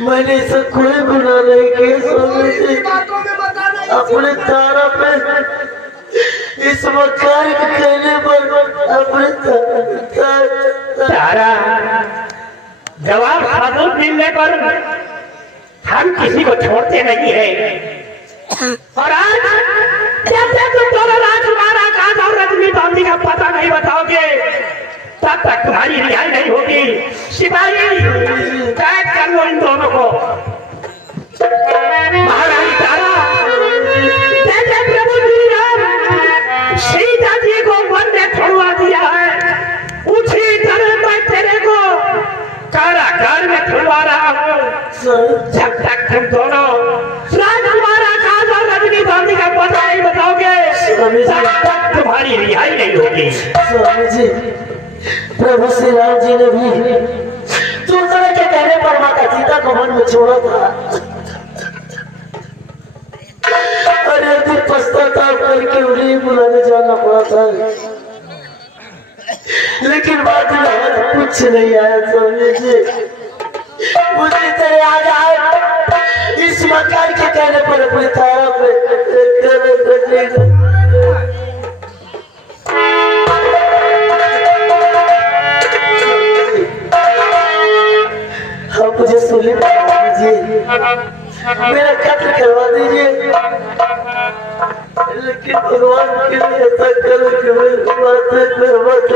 मैंने इसे कोई गुनाह नहीं किया। अपने तारा पे इस मकान के कहने पर अपने तारा जवाब सबूत मिलने पर हम किसी को छोड़ते नहीं है। और आज जब तक तुम दोनों राजकुमार आकाश और रजनी बांधी का पता नहीं बताओगे तब तक तुम्हारी रिहाई नहीं होगी। सिपाही कैद कर लो इन दोनों को। महारानी तारा, जैसे प्रभु श्री राम सीता जी को वन में छोड़वा दिया है, उसी तरह मैं तेरे को कारागार में छोड़वा रहा हूँ। जब तक तुम दोनों राजकुमार आकाश और रजनी बांधी का पता नहीं बताओगे तब तक तुम्हारी रिहाई नहीं होगी। स्वामी जी, प्रभु श्री राम जी ने भी दूसरे के कहने पर माता सीता को वन में छोड़ा था। अरे पश्चाताप करके उन्हें बुलाने जाना पड़ा था, लेकिन बाद में कुछ नहीं आया। स्वामी जी, उसी तरह आ जाए इस मकान के कहने पर अपने तारा पे मुझे सुली दीजिए, मेरा कत्ल करवा दीजिए, लेकिन भगवान के लिए ऐसा करो कि मेरी बातें बर्बाद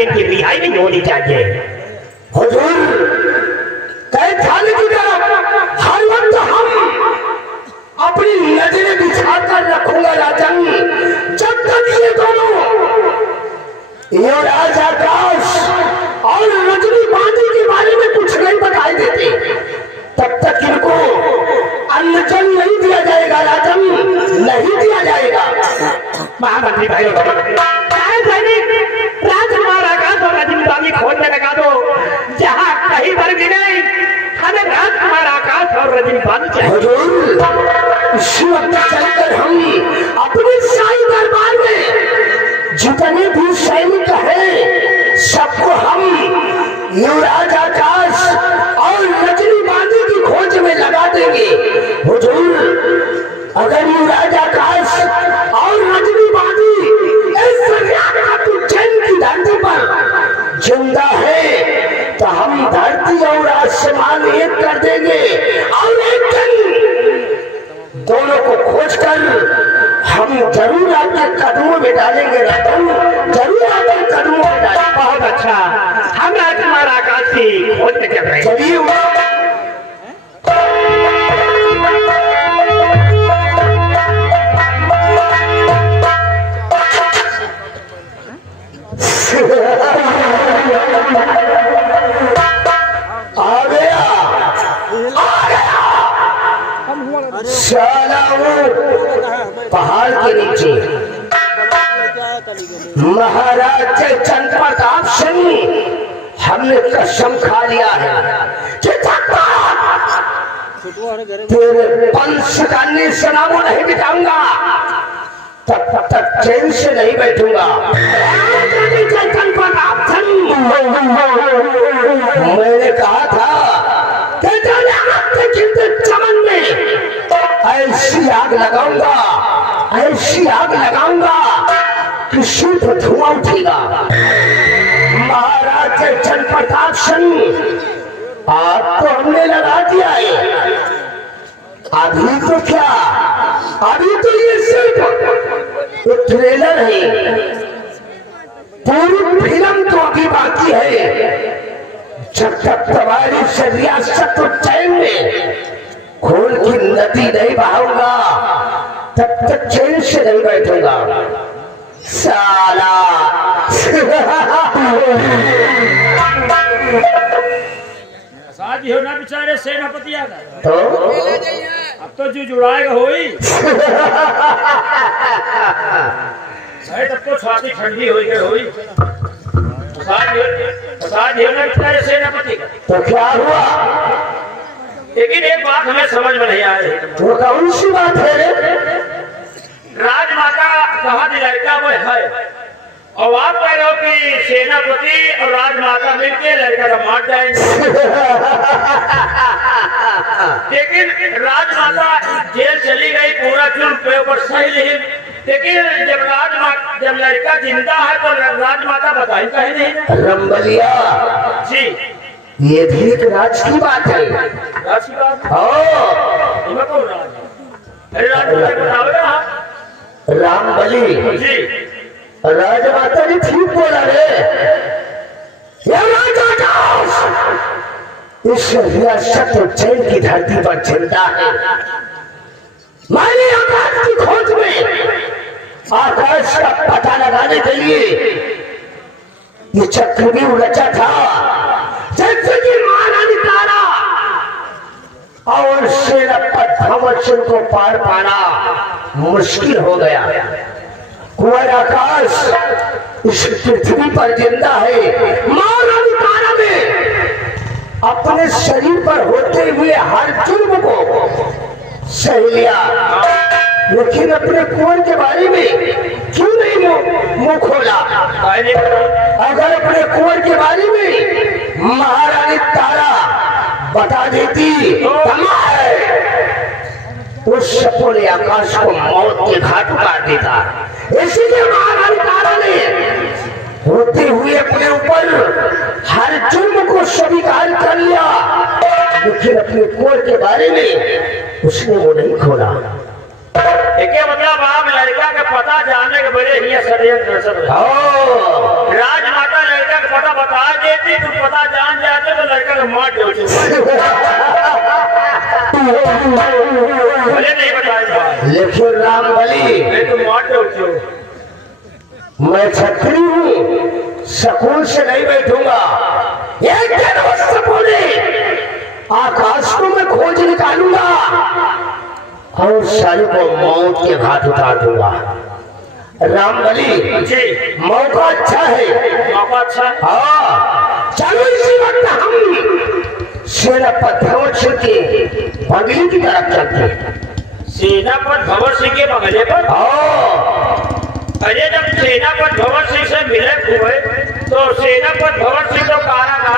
इनकी रिहाई नहीं होनी चाहिए। हुजूर, कैद खाने की तरफ हर वक्त हम अपनी नजरें बिछाकर रखूंगा राजन, जब तक ये दोनों ये राज आकाश और रजनी बांधी के बारे में कुछ नहीं बताई देते तब तक महामंत्री भाई राजकुमार आकाश और राजनीति खोजने लगा दो, जहाँ कहीं पर भी नहीं, हमें राजकुमार आकाश और रजनीकांत चाहिए। हुजूर, इसी वक्त चलकर हम अपने शाही दरबार में जितने भी सैनिक हैं सबको हम युवराज आकाश और रजनीकांत की खोज में लगा देंगे। हुजूर, अगर युवराज आकाश और रजनीकांत इस चैन की धरती पर जिंदा है तो हम धरती और आसमान एक कर देंगे और एक दिन दोनों को खोजकर हम जरूर आपके कदमों में डालेंगे। रतन, जरूर आपके कदमों में डालेंगे। बहुत अच्छा, हम राजकुमार आकाश की खोज में चल रहे हैं। चलिए आ गया साला वो पहाड़ के नीचे महाराज चंद प्रताप सिंह हमने कसम खा लिया है कि तेरे वंश का निशान नहीं मिटाऊंगा, तब तक चैन से नहीं बैठूंगा। मैंने कहा था चमन में ऐसी आग लगाऊंगा, ऐसी आग लगाऊंगा कि शुद्ध धुआं उठेगा। महाराज चंद प्रताप सिंह आग तो हमने लगा दिया है, अभी तो क्या, अभी तो ये सिर्फ एक ट्रेलर है, पूरी फिल्म तो अभी बाकी है। जब तक तुम्हारी रियासत चैन में खून की नदी नहीं बहाऊंगा तब तक चैन से नहीं बैठूंगा साला। शादी हो ना बेचारे सेनापति आ गए तो अब तो जो जुड़ाएगा होई तब तो छाती ठंडी हो गई होई। शादी हो ना बेचारे सेनापति का। तो क्या हुआ? लेकिन एक बात हमें समझ में नहीं आ रही। वो कौन सी बात है रे? राजमाता कहा लड़का वो है और आप कह रहे हो कि सेनापति और राजमाता मिलकर लड़का का मार जाएंगे। लेकिन राजमाता जेल चली गई, पूरा जुर्म पे ऊपर सही नहीं, लेकिन जब लड़का जिंदा है तो राजमाता बताई कहीं नहीं। रंबलिया जी, ये भी एक राज की बात है। राज की बात रामबली जी, राजमाता ने ठीक बोला रे। इस रियासत चैन की धरती पर जिंदा है। मैंने आकाश की खोज में आकाश का पता लगाने के लिए ये चक्रव्यूह रचा था, जैसे कि महारानी तारा और सेनापति को पार पाना मुश्किल हो गया। कुंवर आकाश इस पृथ्वी पर जिंदा है। महारानी तारा ने अपने शरीर पर होते हुए हर जुर्म को सह लिया, लेकिन अपने कुंवर के बारे में क्यों नहीं मुंह खोला? अगर अपने कुंवर के बारे में महारानी तारा बता देती उस सपोले आकाश को मौत के घाट उतार देता। इसीलिए महारानी तारा ने होते हुए अपने ऊपर हर जुर्म को स्वीकार कर लिया, लेकिन अपने कुंवर के बारे में उसने वो नहीं खोला। क्या मतलब आप लड़का का पता जानने के बड़े ही षड्यंत्र राजमाता लड़का का पता बता देती, तुम पता जान जाते तो लड़का का मार देते। मुझे नहीं बताया, लेकिन रामबली तुम मार दो। मैं छत्री हूँ, सकून से नहीं बैठूंगा। एक दिन उस सपोले आकाश को मैं खोज निकालूंगा और सारे को मौत के घाट उतार दूंगा। रामबली जी मौका अच्छा है। मौका अच्छा है। हाँ, चलो इसी वक्त हम सेनापति भगत सिंह के बंगले की तरफ चलते हैं। सेनापति भगत सिंह के बंगले पर? हाँ, अरे जब सेनापति भगत सिंह से मिले हुए तो सेनापति भगत सिंह तो कारागार